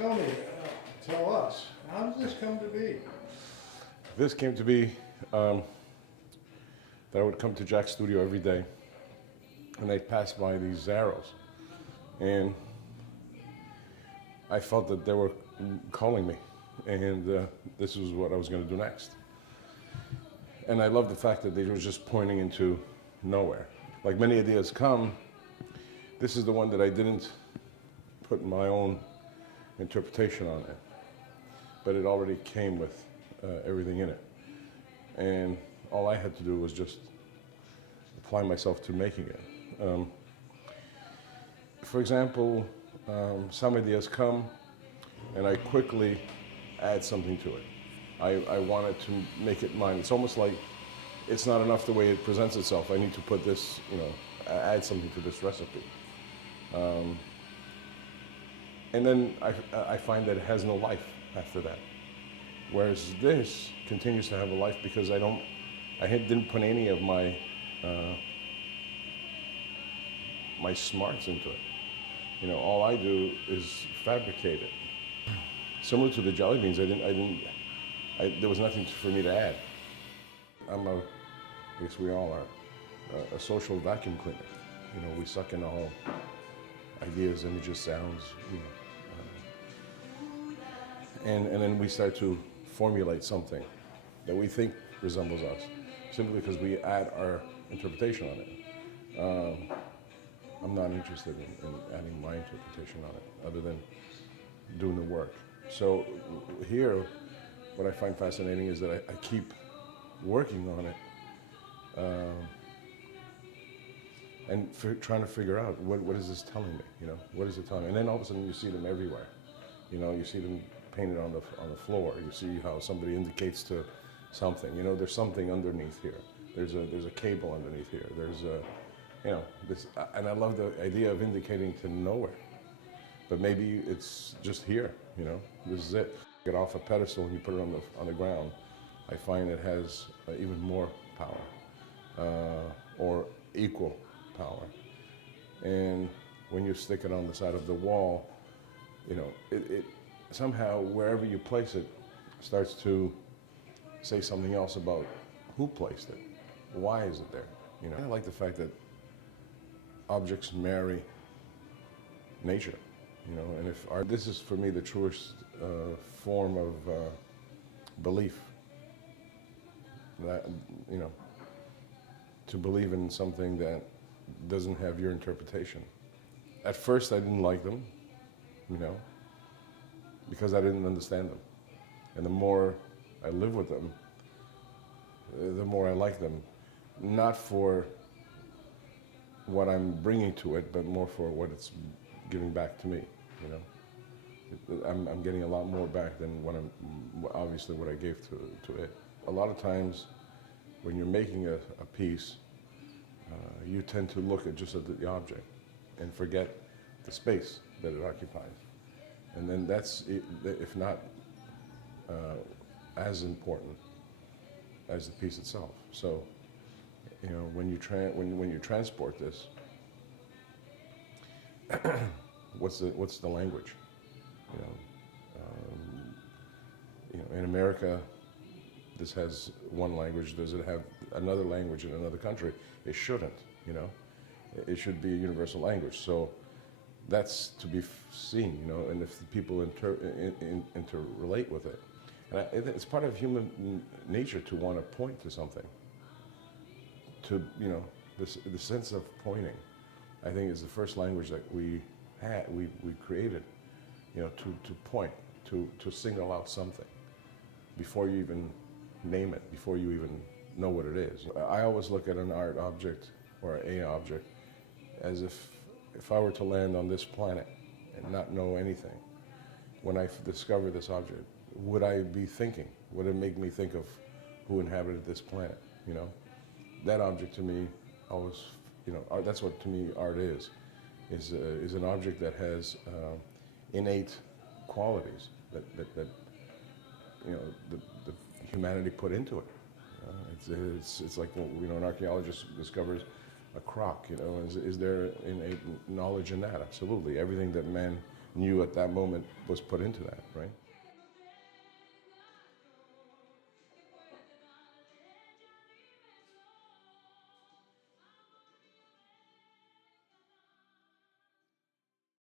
Tell me, tell us, how did this come to be? This came to be that I would come to Jack's studio every day, and I'd pass by these arrows, and I felt that they were calling me, and this was what I was going to do next. And I love the fact that they were just pointing into nowhere. Like many ideas come, this is the one that I didn't put my own interpretation on it, but it already came with everything in it. And all I had to do was just apply myself to making it. For example, some ideas come and I quickly add something to it. I wanted to make it mine. It's almost like it's not enough the way it presents itself. I need to put this, add something to this recipe. And then I find that it has no life after that. Whereas this continues to have a life because I didn't put any of my my smarts into it. All I do is fabricate it. Similar to the jelly beans, there was nothing for me to add. I guess we all are, a social vacuum cleaner. We suck in all ideas, images, sounds, and then we start to formulate something that we think resembles us, simply because we add our interpretation on it. I'm not interested in adding my interpretation on it, other than doing the work. So here, what I find fascinating is that I keep working on it, and trying to figure out what is this telling me, what is it telling me? And then all of a sudden you see them everywhere. You see them painted on the floor. You see how somebody indicates to something. There's something underneath here. There's a cable underneath here. There's this, and I love the idea of indicating to nowhere. But maybe it's just here. This is it. Get off a pedestal and you put it on the ground. I find it has even more power, or equal power. And when you stick it on the side of the wall, it somehow, wherever you place it, starts to say something else about who placed it, why is it there. I like the fact that objects marry nature, and if this is for me the truest form of belief, that to believe in something that doesn't have your interpretation. At first I didn't like them, because I didn't understand them. And the more I live with them, the more I like them. Not for what I'm bringing to it, but more for what it's giving back to me, I'm getting a lot more back than obviously what I gave to it. A lot of times when you're making a piece, you tend to look at just at the object and forget the space that it occupies. And then that's, if not as important as the piece itself. So, when you transport this, what's the language? In America, this has one language. Does it have another language in another country? It shouldn't. It should be a universal language. So that's to be seen, and if the people interrelate with it. And it's part of human nature to want to point to something. To, the sense of pointing, I think, is the first language that we created, to point, to single out something before you even name it, before you even know what it is. I always look at an art object or an object as if I were to land on this planet and not know anything, when I discover this object, would I be thinking? Would it make me think of who inhabited this planet? That object to me always, that's what to me art is an object that has innate qualities that the humanity put into it. It's like an archaeologist discovers a crock. Is there innate knowledge in that? Absolutely. Everything that man new at that moment was put into that, right?